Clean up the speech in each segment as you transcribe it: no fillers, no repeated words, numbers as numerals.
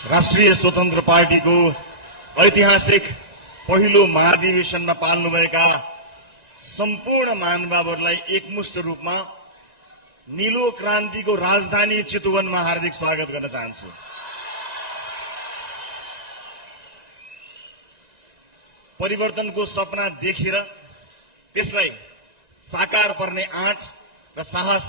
राष्ट्रिय स्वतन्त्र पार्टीको ऐतिहासिक पहिलो महाधिवेशनमा पाल्नुभएका सम्पूर्ण महानुभावहरूलाई एकमुष्ट रूपमा नीलो क्रान्तिको राजधानी चितवनमा हार्दिक स्वागत गर्न चाहन्छु। परिवर्तनको सपना देखेर त्यसलाई साकार पर्ने आँट र साहस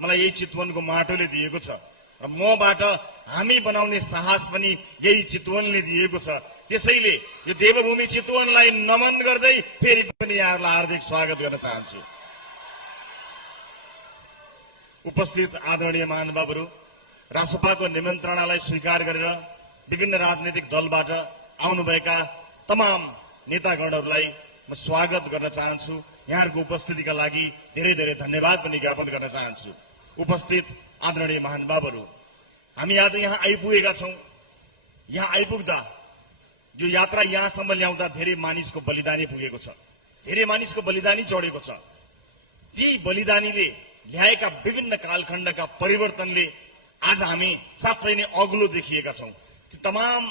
मलाई यही चितवनको माटोले दिएको छ र मबाट हामी बनाउने साहस पनि यही चितवनले दिएको छ। त्यसैले यो देवभूमि चितवनलाई नमन गर्दै फेरि पनि यहाँहरूलाई हार्दिक स्वागत गर्न चाहन्छु। उपस्थित आदरणीय महानुभावहरू, रासोपाको निमन्त्रणालाई स्वीकार गरेर विभिन्न राजनीतिक दलबाट आउनुभएका तमाम नेतागणहरूलाई म स्वागत गर्न चाहन्छु। यहाँहरूको उपस्थितिका लागि धेरै धेरै धन्यवाद पनि ज्ञापन गर्न चाहन्छु। उपस्थित आदरणीय महानुभावहरू, हामी आज यहाँ आइपुगेका छौं। यहाँ आइपुग्दा यो यात्रा यहाँसम्म ल्याउँदा धेरै मानिसको बलिदानी पुगेको छ, धेरै मानिसको बलिदानी चढेको छ। ती बलिदानीले ल्याएका विभिन्न कालखण्डका परिवर्तनले आज हामी साँच्चै नै अग्लो देखिएका छौं। ती तमाम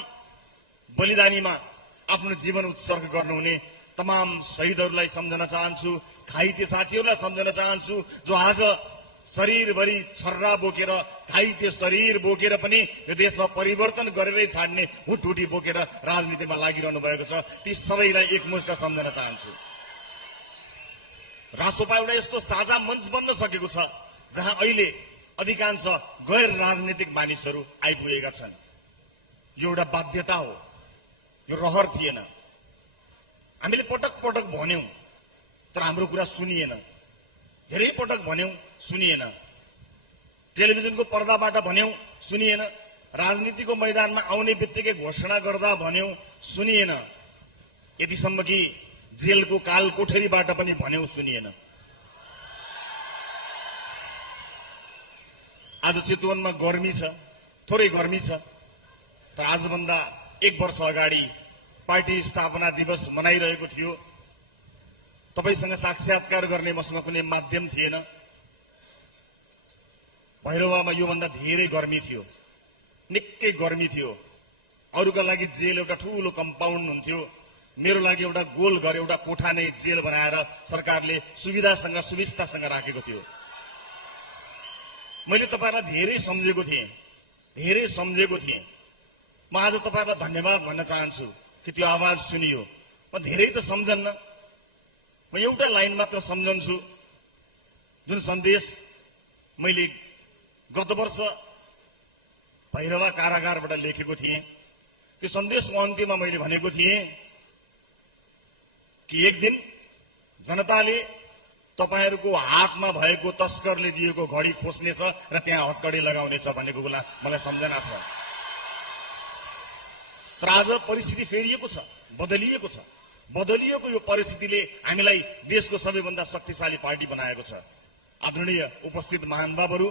बलिदानीमा आफ्नो जीवन उत्सर्ग गर्नुहुने तमाम शहीदहरूलाई सम्झन चाहन्छु, घाइते साथीहरूलाई सम्झन चाहन्छु जो आज शरीरभरि छर्रा बोकेर, घाइते शरीर बोकेर पनि यो देशमा परिवर्तन गरेरै छाड्ने हुटहुटी बोकेर राजनीतिमा लागिरहनु भएको छ। ती सबैलाई एकमुष्ट सम्झन चाहन्छु। रासोपा एउटा यस्तो साझा मञ्च बन्न सकेको छ जहाँ अहिले अधिकांश गैर राजनीतिक मानिसहरू आइपुगेका छन्। यो एउटा बाध्यता हो, यो रहर थिएन। हामीले पटक पटक भन्यौं तर हाम्रो कुरा सुनिएन, धेरै पटक भन्यौं सुनिएन, टेलिभिजनको पर्दाबाट भन्यौं सुनिएन, राजनीतिको मैदानमा आउने बित्तिकै घोषणा गर्दा भन्यौं सुनिएन, यतिसम्म कि जेलको काल कोठरीबाट पनि भन्यौं सुनिएन। आज चितवनमा गर्मी छ, थोरै गर्मी छ, तर आजभन्दा 1 वर्ष अगाडि पार्टी स्थापना दिवस मनाइरहेको थियो। तपाईसँग साक्षात्कार गर्ने मसँग कुनै माध्यम थिएन। भैरवामा योभन्दा धेरै गर्मी थियो, निकै गर्मी थियो। अरूका लागि जेल एउटा ठूलो कम्पाउन्ड हुन्थ्यो, मेरो लागि एउटा गोल घर, एउटा कोठा नै जेल बनाएर सरकारले सुविधासँग सुविस्तासँग राखेको थियो। मैले तपाईहरुलाई धेरै सम्झेको थिएँ, धेरै सम्झेको थिएँ। म आज तपाईहरुलाई धन्यवाद भन्न चाहन्छु कि त्यो आवाज सुनियो। म धेरै त सम्झन्न, म एउटा लाइन मात्र सम्झन्छु, जुन सन्देश मैले गत वर्ष भैरवा कारागारबाट लेखेको थिएँ। त्यो सन्देशको अन्त्यमा मैले भनेको थिएँ कि एक दिन जनताले तपाईहरुको हातमा भएको तस्करले दिएको घडी खोज्नेछ र त्यहाँ हत्कडी लगाउनेछ भनेको कुरा मलाई सम्झना छ। तर आज परिस्थिति फेरिएको छ, बदलिएको छ। बदलिएको यो परिस्थितिले हामीलाई देशको सबैभन्दा शक्तिशाली पार्टी बनाएको छ। आदरणीय उपस्थित महानुभावहरू,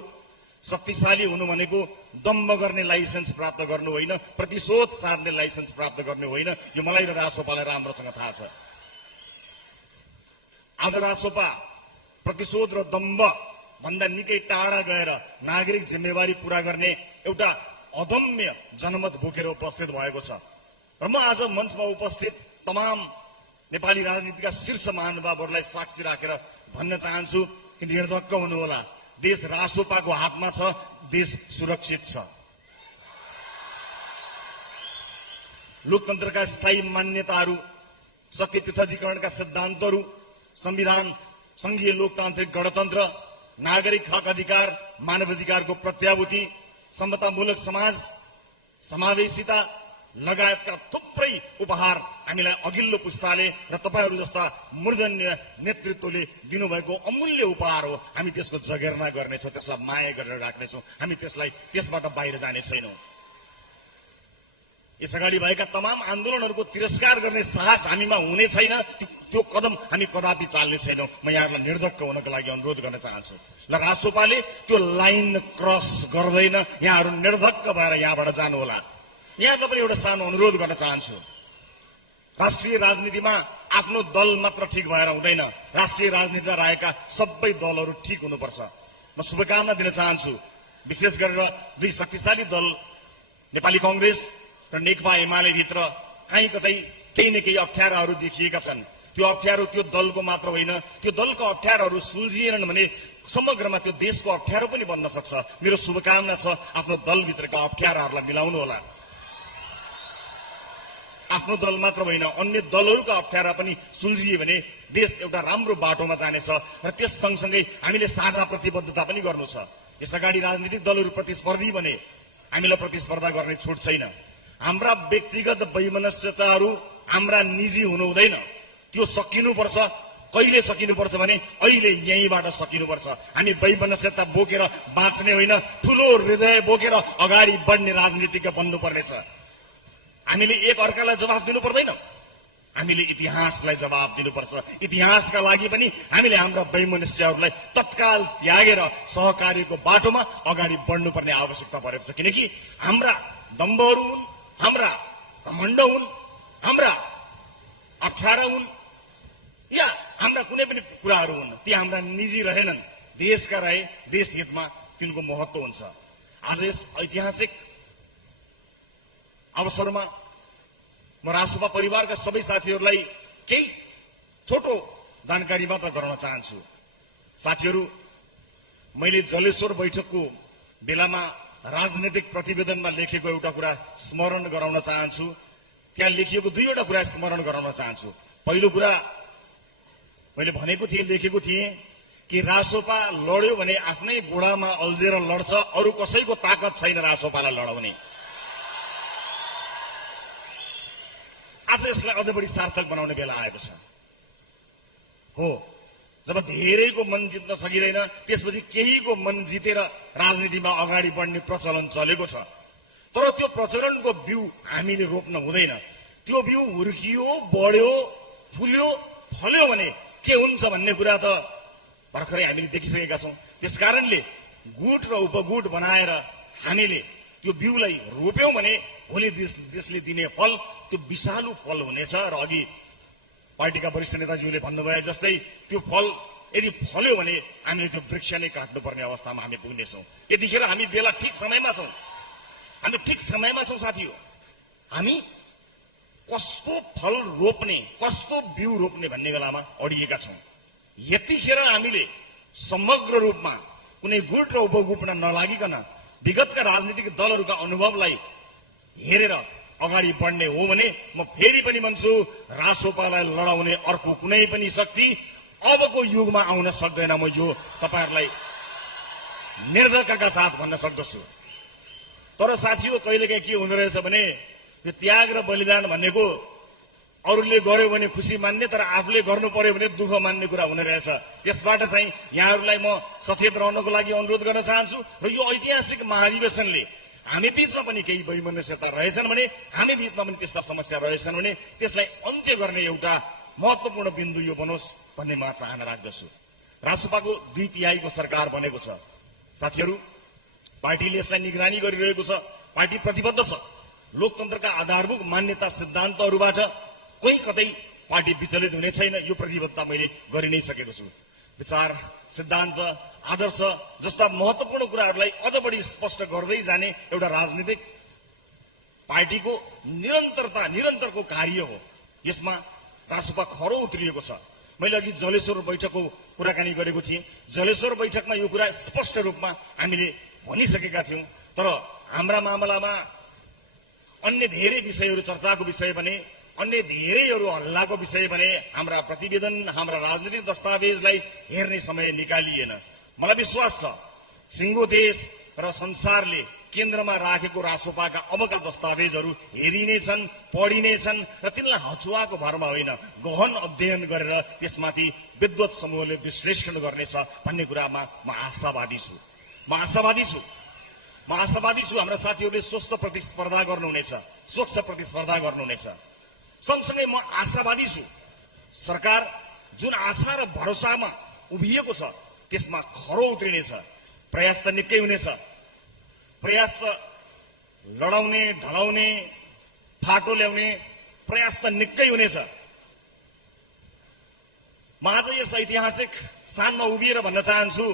शक्तिशाली हुनु भनेको दम्ब गर्ने लाइसेन्स प्राप्त गर्नु होइन, प्रतिशोध साध्ने लाइसेन्स प्राप्त गर्नु होइन। यो मलाई र रासोपालाई राम्रोसँग थाहा छ। आज रासोपा प्रतिशोध र दम्ब भन्दा निकै टाढा गएर नागरिक जिम्मेवारी पूरा गर्ने एउटा अदम्य जनमत बोकेर उपस्थित भएको छ। र म आज मञ्चमा उपस्थित तमाम नेपाली राजनीतिका शीर्ष महानुभावहरूलाई साक्षी राखेर भन्न चाहन्छु कि निर्धक्क हुनुहोला, देश रासोपाको हातमा छ, देश सुरक्षित छ। लोकतन्त्रका स्थायी मान्यताहरू, शक्ति पृथकीकरणका सिद्धान्तहरू, संविधान, संघीय लोकतान्त्रिक गणतन्त्र, नागरिक हक अधिकार, मानवाधिकारको प्रत्याभूति, समतामूलक समाज, समावेशिता लगायतका थुप्रै उपहार हामीलाई अघिल्लो पुस्ताले र तपाईहरु जस्ता मूर्धन्य नेतृत्वले दिनुभएको अमूल्य उपहार हो। हामी त्यसको जगेर्ना गर्नेछौँ, त्यसलाई माया गरेर राख्नेछौँ। हामी त्यसबाट बाहिर जाने छैनौँ। यसअगाडि भएका तमाम आन्दोलनहरूको तिरस्कार गर्ने साहस हामीमा हुने छैन। त्यो कदम हामी कदापि चाल्ने छैनौँ। म यहाँहरूलाई निर्धक्क हुनको लागि अनुरोध गर्न चाहन्छु। ल, रासोपाले त्यो लाइन क्रस गर्दैन। यहाँहरू निर्धक्क भएर यहाँबाट जानुहोला। यहाँलाई पनि एउटा सानो अनुरोध गर्न चाहन्छु। राष्ट्रिय राजनीतिमा आफ्नो दल मात्र ठिक भएर हुँदैन, राष्ट्रिय राजनीतिमा रहेका सबै दलहरू ठिक हुनुपर्छ। म शुभकामना दिन चाहन्छु। विशेष गरेर दुई शक्तिशाली दल नेपाली कांग्रेस र नेकपा एमाले भित्र कहीँ कतै केही न केही अप्ठ्याराहरू देखिएका छन्। त्यो अप्ठ्यारो त्यो दलको मात्र होइन, त्यो दलको अप्ठ्याराहरू सुल्झिएनन् भने समग्रमा त्यो देशको अप्ठ्यारो पनि बन्न सक्छ। मेरो शुभकामना छ आफ्नो दलभित्रका अप्ठ्याराहरूलाई मिलाउनु होला। आफ्नो दल मात्र होइन, अन्य दलहरूका अप्ठ्यारा पनि सुल्झिए भने देश एउटा राम्रो बाटोमा जानेछ र त्यस सँगसँगै हामीले साझा प्रतिबद्धता पनि गर्नु छ। यसअगाडि राजनीतिक दलहरू प्रतिस्पर्धी भने हामीलाई प्रतिस्पर्धा गर्ने छुट छैन। हाम्रा व्यक्तिगत वैमनस्यताहरू हाम्रा निजी हुनु हुँदैन, त्यो सकिनुपर्छ। कहिले सकिनुपर्छ भने अहिले यहीँबाट सकिनुपर्छ। हामी वैमनस्यता बोकेर बाँच्ने होइन, ठूलो हृदय बोकेर अगाडि बढ्ने राजनीतिज्ञ बन्नुपर्नेछ। हामीले एक अर्कालाई जवाफ दिनु पर्दैन, हामीले इतिहासलाई जवाफ दिनुपर्छ। इतिहासका लागि पनि हामीले हाम्रा वैमनस्यहरूलाई तत्काल त्यागेर सहकार्यको बाटोमा अगाडि बढ्नुपर्ने आवश्यकता परेको छ। किनकि हाम्रा दम्बहरू हुन्, हाम्रा घमण्ड हुन्, हाम्रा अप्ठ्यारा हुन् या हाम्रा कुनै पनि कुराहरू हुन्, ती हाम्रा निजी रहेनन्, देशका रहे, देश हितमा तिनको महत्व हुन्छ। आज यस ऐतिहासिक अवसरमा म रासपा परिवारका सबै साथीहरूलाई केही छोटो जानकारी मात्र गराउन चाहन्छु। साथीहरू, मैले जलेश्वर बैठकको बेलामा राजनीतिक प्रतिवेदनमा लेखेको एउटा कुरा स्मरण गराउन चाहन्छु। त्यहाँ लेखिएको दुईवटा कुरा स्मरण गराउन चाहन्छु। पहिलो कुरा मैले भनेको थिएँ, लेखेको थिएँ कि रासोपा लड्यो भने आफ्नै गोडामा अल्झेर लड्छ, अरू कसैको ताकत छैन रासोपालाई लडाउने। आज यसलाई अझ बढी सार्थक बनाउने बेला आएको छ। हो, जब धेरैको मन जित्न सकिँदैन त्यसपछि केहीको मन जितेर राजनीतिमा अगाडि बढ्ने प्रचलन चलेको छ। तर त्यो प्रचलनको बिउ हामीले रोप्न हुँदैन। त्यो बिउ हुर्कियो, बढ्यो, फुल्यो, फल्यो भने के हुन्छ भन्ने कुरा त भर्खरै हामीले देखिसकेका छौँ। त्यसकारणले गुट र उपगुट बनाएर हामीले त्यो बिउलाई रोप्यौं भने भोलि देशले दिने फल त्यो विषालु फल हुनेछ। र अघि पार्टीका वरिष्ठ नेताज्यूले भन्नुभयो जस्तै त्यो फल यदि फल्यो भने हामीले त्यो वृक्ष नै काट्नुपर्ने अवस्थामा हामी पुग्नेछौँ। यतिखेर हामी बेला ठिक समयमा छौँ, हामी ठिक समयमा छौँ। साथी हो, हामी कस्तो फल रोप्ने, कस्तो बिउ रोप्ने भन्ने बेलामा अडिएका छौँ। यतिखेर हामीले समग्र रूपमा कुनै गुट र उपगुटमा नलागिकन विगतका राजनीतिक दलहरूका अनुभवलाई हेरेर अगाडि बढ्ने हो भने म फेरि पनि भन्छु, रासोपालाई लडाउने अर्को कुनै पनि शक्ति अबको युगमा आउन सक्दैन। म यो तपाईहरुलाई निर्धक्कका साथ भन्न सक्दछु। तर साथीहो, कहिलेकाहीँ के हुँदो रहेछ भने यो त्याग र बलिदान भनेको अरूले गर्यो भने खुसी मान्ने, तर आफूले गर्नु पर्यो भने दुःख मान्ने कुरा हुने रहेछ। यसबाट चाहिँ यहाँहरूलाई म सचेत रहनको लागि अनुरोध गर्न चाहन्छु। र यो ऐतिहासिक महाधिवेशनले हामी बीचमा पनि केही वैमनस्यता रहेछन् भने, हामी बीचमा पनि त्यस्ता समस्या रहेछन् भने त्यसलाई अन्त्य गर्ने एउटा महत्वपूर्ण बिन्दु यो बनोस् भन्ने म चाहना राख्दछु। रासपाको 2/3 सरकार बनेको छ। साथीहरू, पार्टीले यसलाई निगरानी गरिरहेको छ। पार्टी प्रतिबद्ध छ। लोकतन्त्रका आधारभूत मान्यता सिद्धान्तहरूबाट कोही कतै पार्टी विचलित हुने छैन। यो प्रतिबद्धता मैले गरि नै सकेको छु। विचार, सिद्धान्त, आदर्श जस्ता महत्वपूर्ण कुराहरूलाई अझ बढी स्पष्ट गर्दै जाने एउटा राजनीतिक पार्टीको निरन्तरको कार्य हो। यसमा रासपा खरो उत्रिएको छ। मैले अघि जलेश्वर बैठकको कुराकानी गरेको थिएँ। जलेश्वर बैठकमा यो कुरा स्पष्ट रूपमा हामीले भनिसकेका थियौँ। तर हाम्रा मामलामा अन्य धेरै विषयहरू चर्चाको विषय बने, अन्य धेरैहरू हल्लाको विषय बने। हाम्रा प्रतिवेदन, हाम्रा राजनीतिक दस्तावेजलाई हेर्ने समय निकालिएन। मलाई विश्वास छ सिङ्गो देश र संसारले केन्द्रमा राखेको रासोपाका अबका दस्तावेजहरू हेरिनेछन्, पढिनेछन् र तिनलाई हचुवाको भरमा होइन, गहन अध्ययन गरेर त्यसमाथि विद्वत समूहले विश्लेषण गर्नेछ भन्ने कुरामा म आशावादी छु। हाम्रा साथीहरूले स्वस्थ प्रतिस्पर्धा गर्नुहुनेछ, स्वच्छ प्रतिस्पर्धा गर्नुहुनेछ। सँगसँगै म आशावादी छु सरकार जुन आशा र भरोसामा उभिएको छ त्यसमा खरो उत्रिनेछ। प्रयास त निकै हुनेछ। प्रयास त लडाउने, ढलाउने, फाटो ल्याउने प्रयास त निकै हुनेछ। म आज यस ऐतिहासिक स्थानमा उभिएर भन्न चाहन्छु,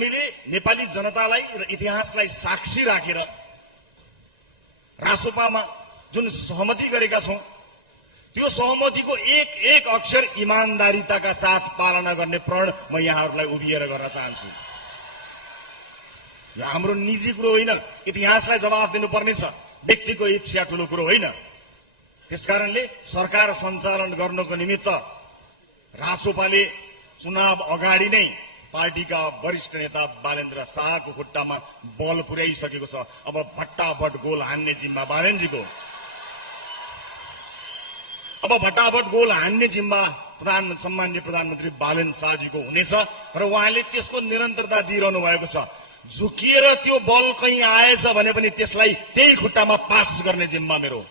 हामीले नेपाली जनतालाई र इतिहासलाई साक्षी राखेर रासोपामा जुन सहमति गरेका छौं त्यो सहमतिको एक एक अक्षर इमानदारीताका साथ पालना गर्ने प्रण म यहाँहरूलाई उभिएर गर्न चाहन्छु। यो हाम्रो निजी कुरो होइन, इतिहासलाई जवाफ दिनुपर्ने छ, व्यक्तिको इच्छा ठूलो कुरो होइन। त्यसकारणले सरकार सञ्चालन गर्नको निमित्त रासोपाले चुनाव अगाडि नै पार्टीका वरिष्ठ नेता बालेन्द्र शाहको खुट्टामा बल पुर्याइसकेको छ। अब भट्टाभट गोल हान्ने जिम्मा बालेनजीको, अब भट्टाभट गोल हान्ने जिम्मा सम्माननीय प्रधानमन्त्री बालेन शाहजीको हुनेछ र उहाँले त्यसको निरन्तरता दिइरहनु भएको छ। झुकिएर त्यो बल कहीँ आएछ भने पनि त्यसलाई त्यही खुट्टामा पास गर्ने जिम्मा मेरो।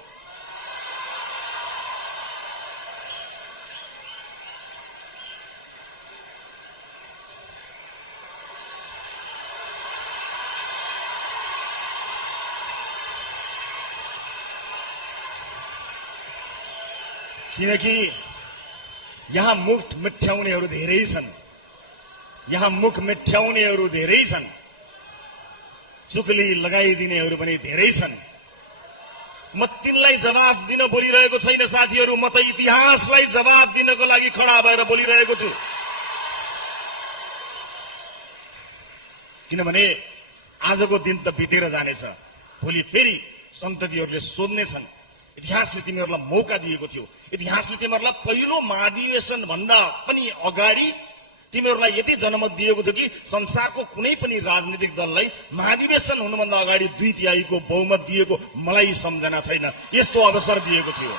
किनकि यहाँ मुख मिठ्याउनेहरू धेरै छन्, यहाँ मुख मिठ्याउनेहरू धेरै छन्, चुक्ली लगाइदिनेहरू पनि धेरै छन्। म तिनलाई जवाफ दिन बोलिरहेको छैन साथीहरू, म त इतिहासलाई जवाफ दिनको लागि खडा भएर बोलिरहेको छु। किनभने आजको दिन त बितेर जानेछ, भोलि फेरि सन्ततिहरूले सोध्नेछन् इतिहासले तिमीहरूलाई मौका दिएको थियो, इतिहासले तिमीहरूलाई पहिलो महाधिवेशन भन्दा पनि अगाडि तिमीहरूलाई यति जनमत दिएको थियो कि संसारको कुनै पनि राजनीतिक दललाई महाधिवेशन हुनुभन्दा अगाडि 2/3 बहुमत दिएको मलाई सम्झना छैन। यस्तो अवसर दिएको थियो।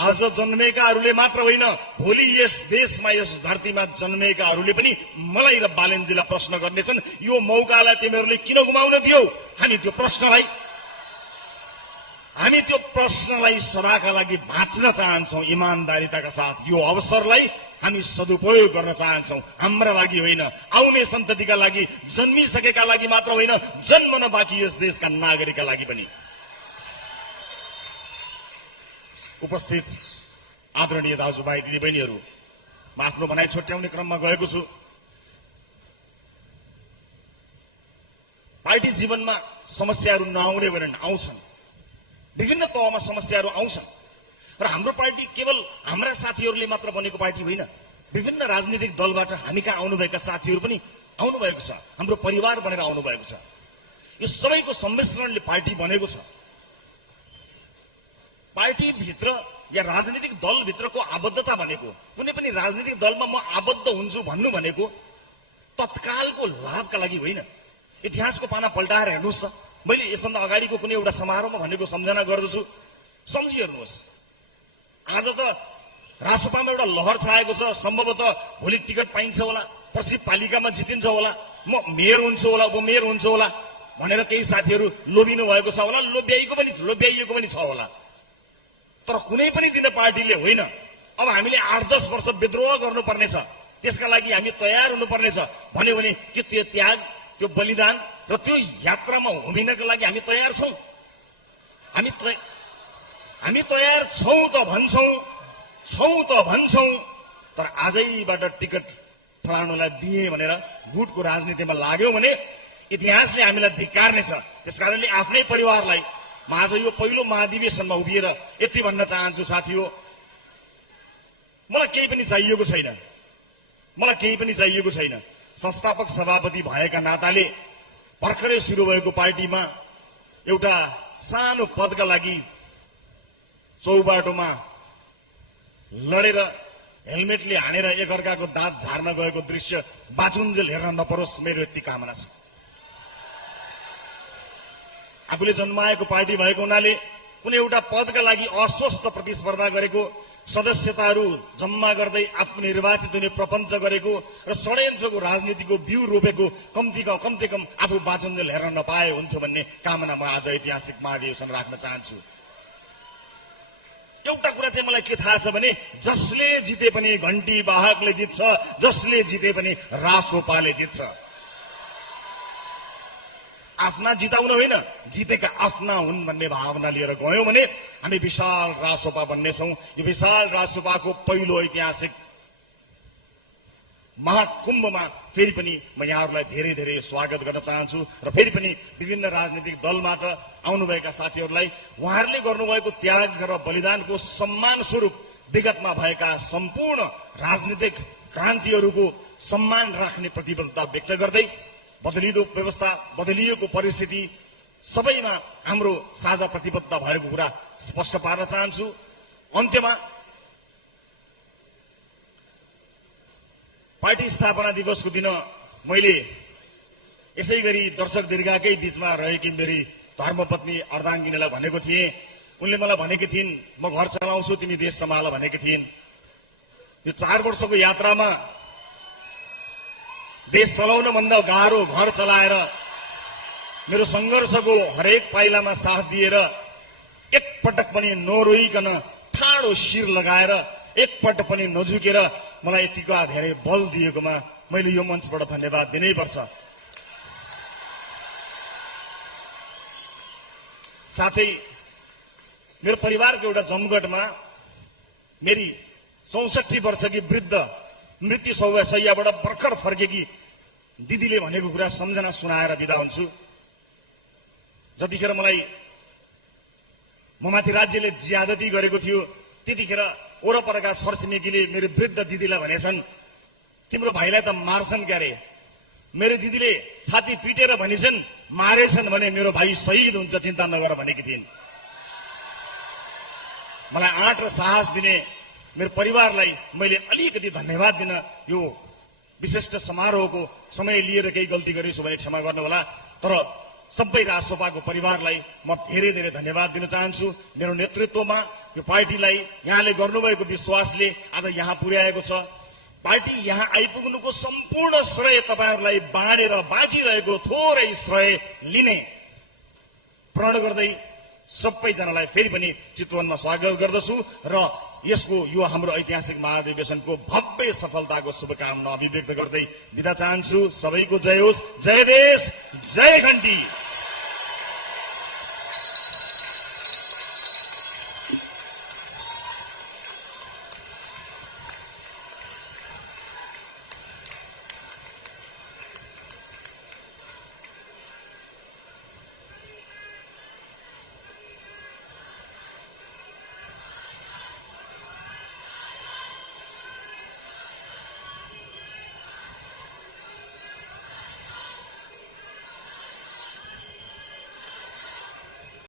आज जन्मेकाहरूले मात्र होइन, भोलि यस देशमा यस धरतीमा जन्मेकाहरूले पनि मलाई र बालेनजीलाई प्रश्न गर्नेछन्, यो मौकालाई तिमीहरूले किन गुमाउन दियौ? हामी त्यो प्रश्नलाई सदाका लागि बाँच्न चाहन्छौं इमानदारीताका साथ। यो अवसरलाई हामी सदुपयोग गर्न चाहन्छौं, हाम्रा लागि होइन, आउने सन्ततिका लागि, जन्मिसकेका लागि मात्र होइन, जन्मन बाँकी यस देशका नागरिकका लागि पनि। उपस्थित आदरणीय दाजुभाइ दिदीबहिनीहरू, म आफ्नो भनाइ छुट्याउने क्रममा गएको छु। पार्टी जीवनमा समस्याहरू नआउने भनेर आउँछन्, विभिन्न तहमा समस्याहरू आउँछन् र हाम्रो पार्टी केवल हाम्रा साथीहरूले मात्र बनेको पार्टी होइन, विभिन्न राजनीतिक दलबाट हामी कहाँ आउनुभएका साथीहरू पनि आउनुभएको छ, हाम्रो परिवार बनेर आउनुभएको छ। यो सबैको सम्मिश्रणले पार्टी बनेको छ। पार्टीभित्र या राजनीतिक दलभित्रको आबद्धता भनेको, कुनै पनि राजनीतिक दलमा म आबद्ध हुन्छु भन्नु भनेको तत्कालको लाभका लागि होइन। इतिहासको पाना पल्टाएर हेर्नुहोस् त, मैले यसभन्दा अगाडिको कुनै एउटा समारोहमा भनेको सम्झना गर्दछु, सम्झिहेर्नुहोस्। आज त रासोपामा एउटा लहर छाएको छ, सम्भवतः भोलि टिकट पाइन्छ होला, पछि पालिकामा जितिन्छ होला, म मेयर हुन्छु होला, उपमेयर हुन्छु होला भनेर केही साथीहरू लोभिनु भएको छ होला, लोभ्याइएको पनि छ होला। तर कुनै पनि दिन पार्टीले होइन, अब हामीले 8-10 वर्ष विद्रोह गर्नुपर्नेछ, त्यसका लागि हामी तयार हुनुपर्नेछ भन्यो भने त्यो त्याग, त्यो बलिदान र त्यो यात्रामा हुमिनका लागि हामी तयार छौं। हामी तयार छौं त भन्छौं, तर आजैबाट टिकट फलानुलाई दिए भनेर गुटको राजनीतिमा लाग्यो भने इतिहासले हामीलाई धिक्कार्नेछ। त्यसकारणले आफ्नै परिवारलाई म आज यो पहिलो महाधिवेशनमा उभिएर यति भन्न चाहन्छु, साथी हो, मलाई केही पनि चाहिएको छैन। संस्थापक सभापति भएका नाताले भर्खरै सुरु भएको पार्टीमा एउटा सानो पदका लागि चौबाटोमा लडेर हेलमेटले हानेर एकअर्काको दाँत झार्न गएको दृश्य बाचुन्जेल हेर्न नपरोस्, मेरो यति कामना छ। आफूले जन्माएको पार्टी भएको हुनाले कुनै एउटा पदका लागि अस्वस्थ प्रतिस्पर्धा गरेको, सदस्यताहरू जम्मा गर्दै आफू निर्वाचित हुने प्रपञ्च गरेको र षड्यन्त्रको राजनीतिको बिउ रोपेको कम्ती कम आफू बाचुन्जेल हेर्न नपाए हुन्थ्यो भन्ने कामना म आज ऐतिहासिक महाधिवेशन राख्न चाहन्छु। एउटा कुरा चाहिँ मलाई के थाहा छ भने, जसले जिते पनि घण्टी वाहकले जित्छ, जसले जिते पनि रासोपाले जित्छ। आफ्ना जिताउन होइन, जितेका आफ्ना हुन् भन्ने भावना लिएर गयौं भने हामी विशाल रासोपा बन्नेछौं। यो विशाल रासोपाको पहिलो ऐतिहासिक महाकुम्भमा फेरि पनि म यहाँहरूलाई धेरै धेरै स्वागत गर्न चाहन्छु र फेरि पनि विभिन्न राजनीतिक दलबाट आउनुभएका साथीहरूलाई उहाँहरूले गर्नुभएको त्याग र बलिदानको सम्मान स्वरूप विगतमा भएका सम्पूर्ण राजनीतिक क्रान्तिहरूको सम्मान राख्ने प्रतिबद्धता व्यक्त गर्दै बदलिदो व्यवस्था बदलिएको परिस्थिति सबैमा हाम्रो साझा प्रतिबद्धता भएको कुरा स्पष्ट पार्न चाहन्छु। अन्त्यमा पार्टी स्थापना दिवसको दिन मैले यसै गरी दर्शक दीर्घाकै बीचमा रहेकी मेरी धर्मपत्नी अर्धाङ्गिनीलाई भनेको थिएँ। उनले मलाई भनेकी थिइन्, म घर चलाउँछु, तिमी देश सम्हाल भनेकी थिइन्। यो 4 वर्षको यात्रामा देश चलाउन भन्दा गाह्रो घर चलाएर मेरो संघर्षको हरेक पाइलामा साथ दिएर एकपटक पनि नरोइकन ठाडो शिर लगाएर एकपटक पनि नझुकेर मलाई यतिको धेरै बल दिएकोमा मैले यो मञ्चबाट धन्यवाद दिनै पर्छ। साथै मेरो परिवारको एउटा जमघटमा मेरी 64 वर्षकी वृद्ध मृत्यु शैय्याबाट भर्खर फर्केकी दिदीले भनेको कुरा सम्झना सुनाएर बिदा हुन्छु। जतिखेर मलाई ममाथि राज्यले ज्यादती गरेको थियो त्यतिखेर वरपरका छरछिमेकीले मेरो वृद्ध दिदीलाई भनेछन्, तिम्रो भाइलाई त मार्छन् क्यारे। मेरो दिदीले छाती पिटेर भनिछन्, मारेछन् भने मेरो भाइ शहीद हुन्छ, चिन्ता नगर भनेकी थिइन्। मलाई आँट र साहस दिने मेरो परिवारलाई मैले अलिकति धन्यवाद दिन यो विशिष्ट समारोहको समय लिएर केही गल्ती गरेछु भने क्षमा गर्नुहोला। तर सबै राष्ट्रसभाको परिवारलाई म धेरै धेरै धन्यवाद दिन चाहन्छु। मेरो नेतृत्वमा यो पार्टीलाई यहाँले गर्नुभएको विश्वासले आज यहाँ पुर्याएको छ। पार्टी यहाँ आइपुग्नुको सम्पूर्ण श्रेय तपाईहरूलाई बाँडेर बाँकी रहेको थोरै श्रेय लिने प्रण गर्दै सबैजनालाई फेरि पनि चितवनमा स्वागत गर्दछु र यसको यो हाम्रो ऐतिहासिक महाधिवेशनको भव्य सफलताको शुभकामना अभिव्यक्त गर्दै बिदा चाहन्छु। सबैको जय होस्। जय देश, जय घण्टी।